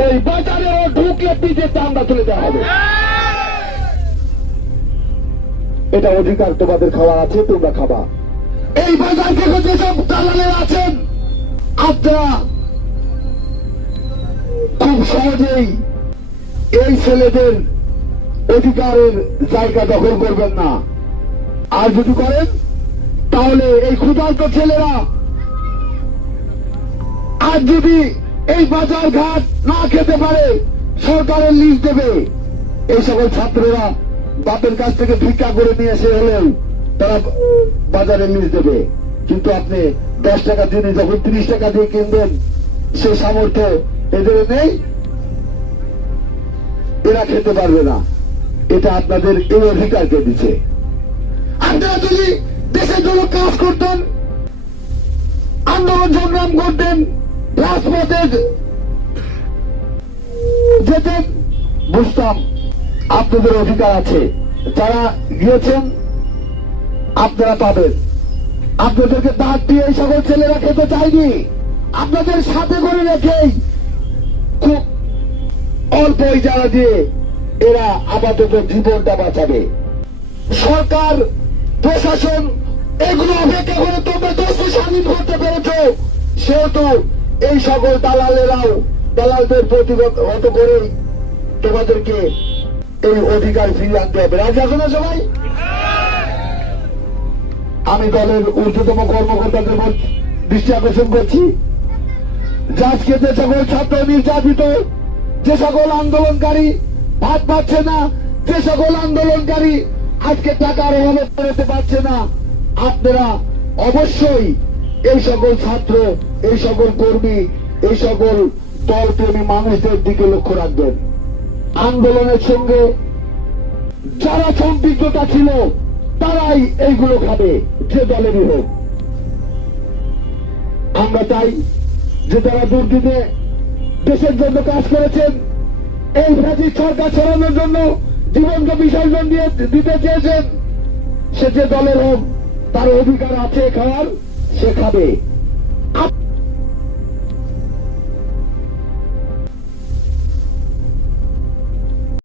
ওই বাজারেও ঢুকলে পিঠে চামড়া তুলে দেওয়া হবে। এটা অধিকার তোমাদের খাওয়া আছে, তোমরা খাবা। এই বাজার থেকে যেসব দালালের আছেন, আপনারা খুব সহজেই এই ছেলেদের অধিকারের জায়গা দখল করবেন না। আর যদি করেন তাহলে এই ক্ষুধার্ত ছেলেরা আর যদি এই বাজার ঘাট না খেতে পারে সরকারের লিজ দেবে। এই সকল ছাত্ররা বাপের কাছ থেকে ভিক্ষা করে নিয়ে এসে হলেও তারা বাজারে লিজ দেবে, কিন্তু আপনি 10 টাকা দিনে যখন 30 টাকা দিয়ে কিনবেন সে সামর্থ্য এদের নেই, এরা খেতে পারবে না। এটা আপনাদের এই অধিকারকে দিচ্ছে। আপনারা যদি দেশের জন্য কাজ করতেন, আন্দোলন সংগ্রাম করতেন, রাজপথে যেতেন, বুঝতাম আপনাদের অধিকার আছে। যারা গিয়েছেন আপনারা পাবেন। আপনাদেরকে দাঁত দিয়ে এই সকল ছেলেরা খেতে চাইনি, আপনাদের সাথে করে রেখেই খুব অল্প ইজারা দিয়ে এরা আপাতত জীবনটা বাঁচাবে। সরকার প্রশাসন এগুলো অপেক্ষা করে তোমরা দোষ স্বাধীন করতে পেরেছ, সেহেতু এই সকল দালালেরাও দালালদের প্রতিহত করেই তোমাদেরকে এই অধিকার ফিরিয়ে আনতে হবে। রাজি আছো না সবাই? আমি দলের ঊর্ধ্বতম কর্মকর্তাদের দৃষ্টি আকর্ষণ করছি যে আজকে যে সকল ছাত্র নির্যাতিত, যে সকল আন্দোলনকারী ভাত পাচ্ছে না, যে সকল আন্দোলনকারী আজকে টাকার অভাবে পেতে পারছে না, আপনারা অবশ্যই এই সকল ছাত্র, এই সকল কর্মী, এই সকল দলপ্রেমী মানুষদের দিকে লক্ষ্য রাখবেন। আন্দোলনের সঙ্গে যারা সম্পৃক্ততা ছিল তারাই এইগুলো খাবে, যে দলেরই হোক। আমরা চাই যে যারা দুর্দিনে দেশের জন্য কাজ করেছেন, এই ফ্যাসিস্ট সরকার সরানোর জন্য জীবনকে বিসর্জন দিতে চেয়েছেন, সে যে দলের হোক তার অধিকার আছে খাওয়ার, সে খাবে।